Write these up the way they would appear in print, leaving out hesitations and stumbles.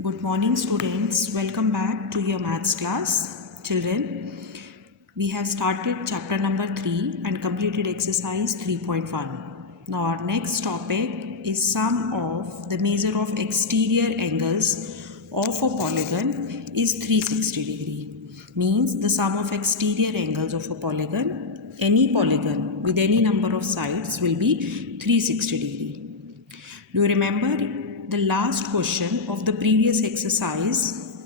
Good morning, students. Welcome back to your maths class. Children, we have started chapter number 3 and completed exercise 3.1. Now, our next topic is sum of the measure of exterior angles of a polygon is 360 degree. Means the sum of exterior angles of a polygon, any polygon with any number of sides will be 360 degree. Do you remember the last question of the previous exercise,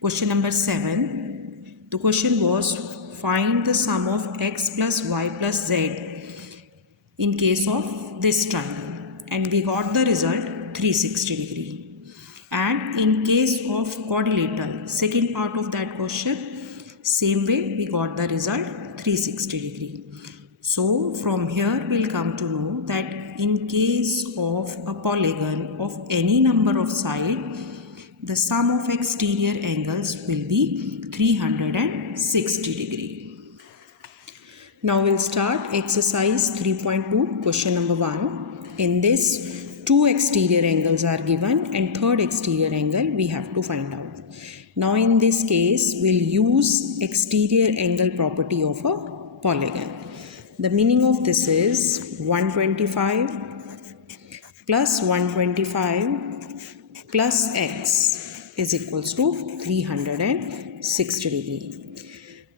question number 7? The question was find the sum of x plus y plus z in case of this triangle, and we got the result 360 degree. And in case of quadrilateral, second part of that question, same way we got the result 360 degree. So from here we'll come to know that in case of a polygon of any number of sides, the sum of exterior angles will be 360 degree. Now we'll start exercise 3.2, question number 1. In this, two exterior angles are given and third exterior angle we have to find out. Now in this case, we'll use exterior angle property of a polygon. The meaning of this is 125 plus 125 plus x is equals to 360 degree.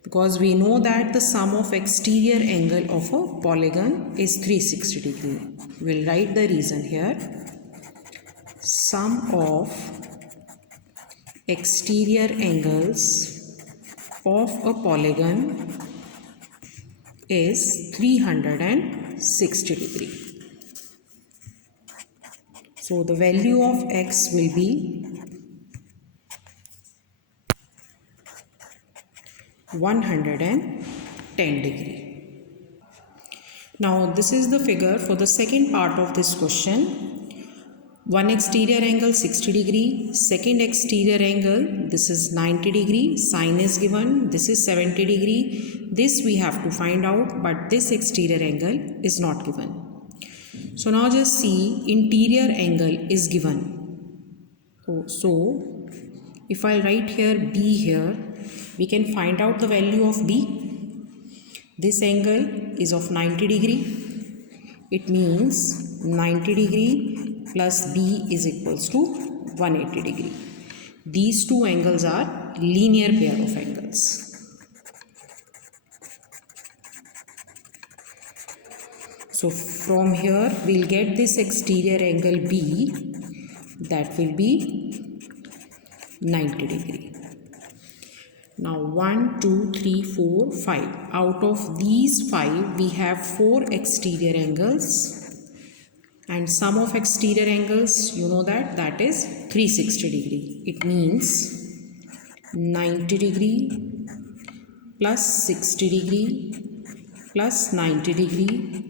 Because we know that the sum of exterior angle of a polygon is 360 degree. We'll write the reason here. Sum of exterior angles of a polygon is 360 degree. So the value of x will be 110 degree. Now this is the figure for the second part of this question. One exterior angle 60 degree, second exterior angle, this is 90 degree, sine is given, this is 70 degree. This we have to find out, but this exterior angle is not given. So now just see, interior angle is given. So if I write here B here, we can find out the value of B. This angle is of 90 degree. It means 90 degree plus B is equals to 180 degree. These two angles are linear pair of angles. So from here we'll get this exterior angle B, that will be 90 degree. Now 1, 2, 3, 4, 5. Out of these 5 we have 4 exterior angles. And sum of exterior angles, you know that is 360 degree. It means 90 degree plus 60 degree plus 90 degree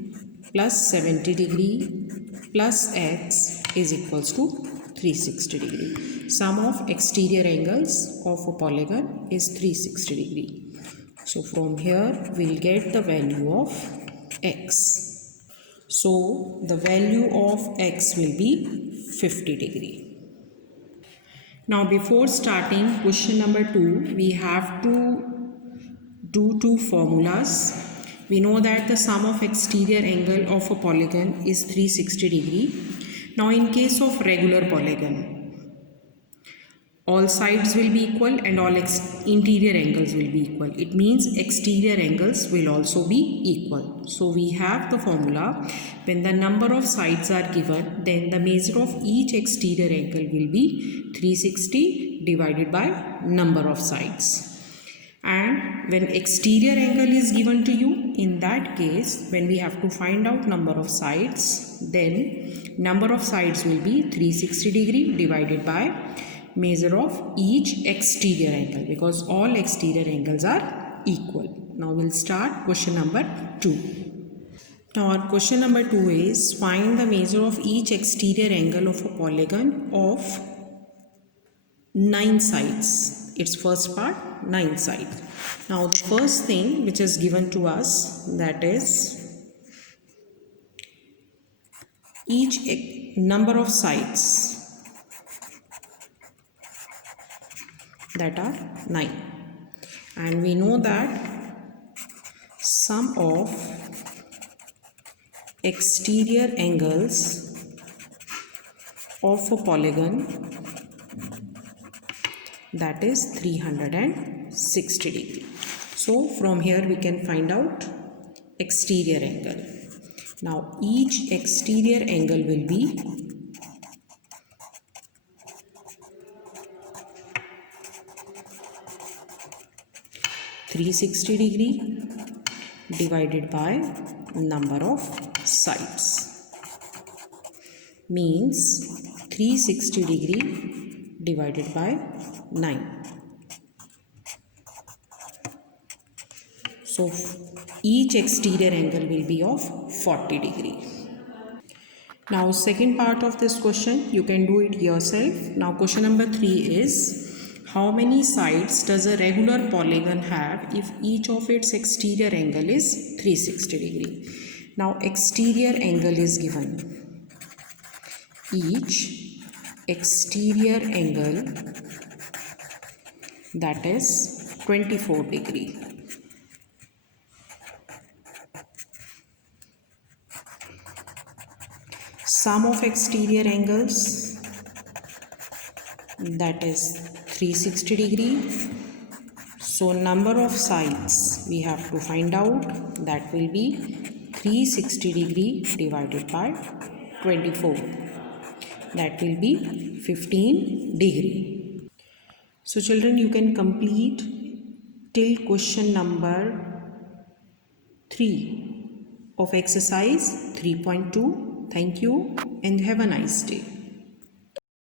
plus 70 degree plus x is equals to 360 degree. Sum of exterior angles of a polygon is 360 degree. So from here we'll get the value of x. So the value of x will be 50 degree. Now before starting question number 2, we have to do two formulas. We know that the sum of exterior angle of a polygon is 360 degree. Now in case of regular polygon, all sides will be equal and all interior angles will be equal. It means exterior angles will also be equal. So we have the formula, when the number of sides are given, then the measure of each exterior angle will be 360 divided by number of sides. And when exterior angle is given to you, in that case, when we have to find out number of sides, then number of sides will be 360 degree divided by measure of each exterior angle, because all exterior angles are equal. Now we'll start question number 2. Now our question number 2 is find the measure of each exterior angle of a polygon of 9 sides. Its first part, 9 sides. Now the first thing which is given to us, that is each number of sides that are 9. And we know that sum of exterior angles of a polygon, that is 360 degree. So from here we can find out exterior angle. Now each exterior angle will be 360 degree divided by number of sides, means 360 degree divided by 9. So each exterior angle will be of 40 degree. Now second part of this question, you can do it yourself. Now question number 3 is, how many sides does a regular polygon have if each of its exterior angle is 360 degree? Now exterior angle is given. Each exterior angle, that is 24 degree. Sum of exterior angles, that is 360 degree. So number of sides we have to find out, that will be 360 degree divided by 24, that will be 15 degree. So children, you can complete till question number 3 of exercise 3.2. Thank you and have a nice day.